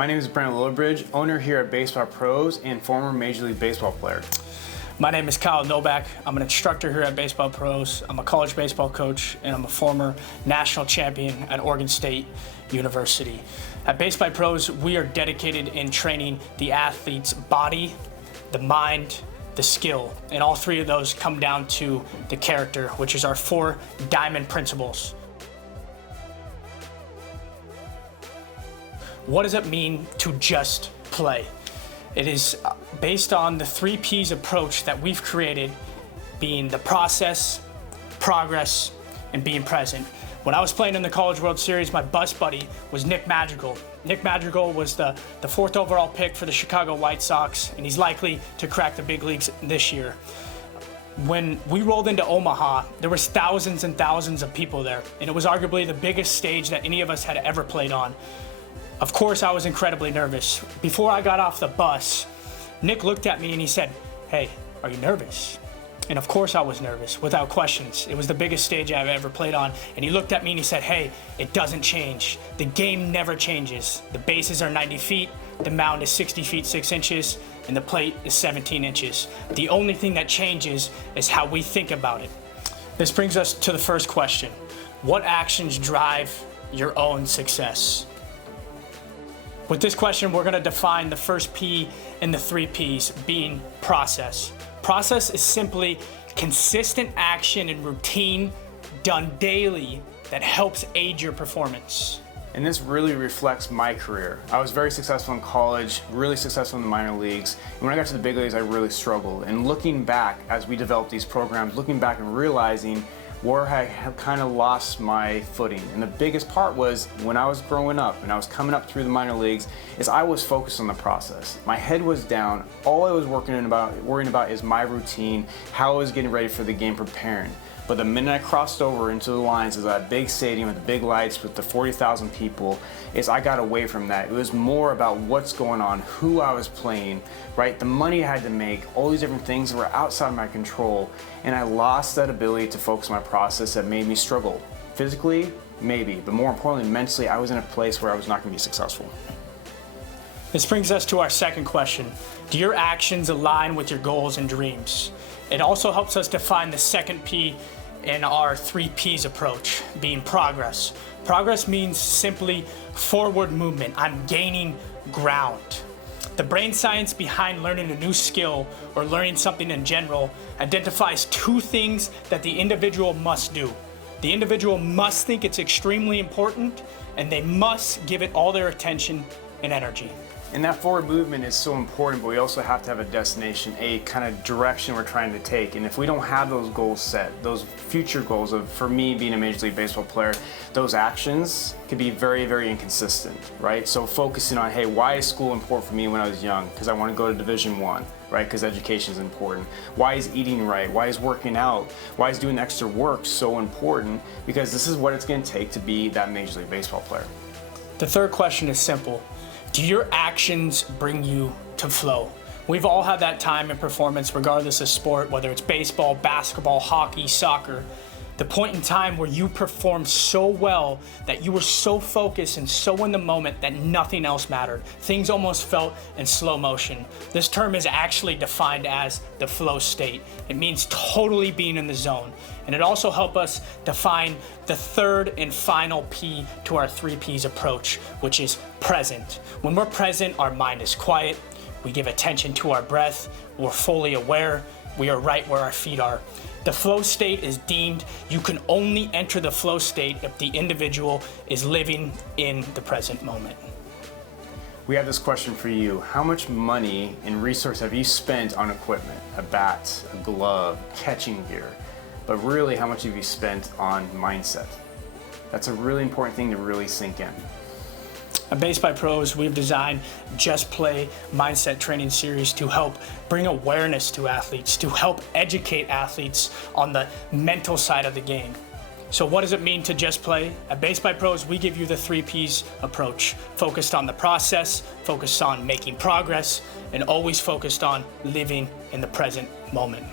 My name is Brent Lillibridge, owner here at Baseball Pros and former Major League Baseball player. My name is Kyle Novak. I'm an instructor here at Baseball Pros. I'm a college baseball coach, and I'm a former national champion at Oregon State University. At Baseball Pros, we are dedicated in training the athlete's body, the mind, the skill, and all three of those come down to the character, which is our 4 diamond principles. What does it mean to just play? It is based on the 3 P's approach that we've created, being the process, progress, and being present. When I was playing in the College World Series, my bus buddy was Nick Madrigal. Nick Madrigal was the 4th overall pick for the Chicago White Sox, and he's likely to crack the big leagues this year. When we rolled into Omaha, there was thousands and thousands of people there, and it was arguably the biggest stage that any of us had ever played on. Of course, I was incredibly nervous. Before I got off the bus, Nick looked at me and he said, "Hey, are you nervous?" And of course I was nervous, without questions. It was the biggest stage I've ever played on. And he looked at me and he said, "Hey, it doesn't change. The game never changes. The bases are 90 feet, the mound is 60 feet 6 inches, and the plate is 17 inches. The only thing that changes is how we think about it." This brings us to the first question. What actions drive your own success? With this question, we're gonna define the first P and the 3 Ps, being process. Process is simply consistent action and routine done daily that helps aid your performance. And this really reflects my career. I was very successful in college, really successful in the minor leagues. And when I got to the big leagues, I really struggled. And looking back, as we developed these programs, looking back and realizing where I had kind of lost my footing. And the biggest part was when I was growing up and I was coming up through the minor leagues, is I was focused on the process. My head was down. All I was worrying about is my routine, how I was getting ready for the game, preparing. But the minute I crossed over into the lines of that big stadium with the big lights with the 40,000 people, I got away from that. It was more about what's going on, who I was playing, right? The money I had to make, all these different things that were outside of my control. And I lost that ability to focus on my process that made me struggle. Physically, maybe, but more importantly, mentally, I was in a place where I was not gonna be successful. This brings us to our second question. Do your actions align with your goals and dreams? It also helps us define the second P in our 3 Ps approach, being progress. Progress means simply forward movement. I'm gaining ground. The brain science behind learning a new skill or learning something in general identifies 2 things that the individual must do. The individual must think it's extremely important, and they must give it all their attention and energy. And that forward movement is so important, but we also have to have a destination, a kind of direction we're trying to take. And if we don't have those goals set, those future goals of, for me being a Major League Baseball player, those actions can be very, very inconsistent, right? So focusing on, hey, why is school important for me when I was young? Because I want to go to Division I, right? Because education is important. Why is eating right? Why is working out? Why is doing extra work so important? Because this is what it's going to take to be that Major League Baseball player. The third question is simple. Do your actions bring you to flow? We've all had that time in performance, regardless of sport, whether it's baseball, basketball, hockey, soccer. The point in time where you performed so well that you were so focused and so in the moment that nothing else mattered. Things almost felt in slow motion. This term is actually defined as the flow state. It means totally being in the zone. And it also helps us define the third and final P to our 3 Ps approach, which is present. When we're present, our mind is quiet. We give attention to our breath. We're fully aware. We are right where our feet are. The flow state is deemed you can only enter the flow state if the individual is living in the present moment. We have this question for you. How much money and resource have you spent on equipment? A bat, a glove, catching gear? But really, how much have you spent on mindset? That's a really important thing to really sink in. At Baseball Pros, we've designed Just Play mindset training series to help bring awareness to athletes, to help educate athletes on the mental side of the game. So what does it mean to just play? At Baseball Pros, we give you the 3 Ps approach, focused on the process, focused on making progress, and always focused on living in the present moment.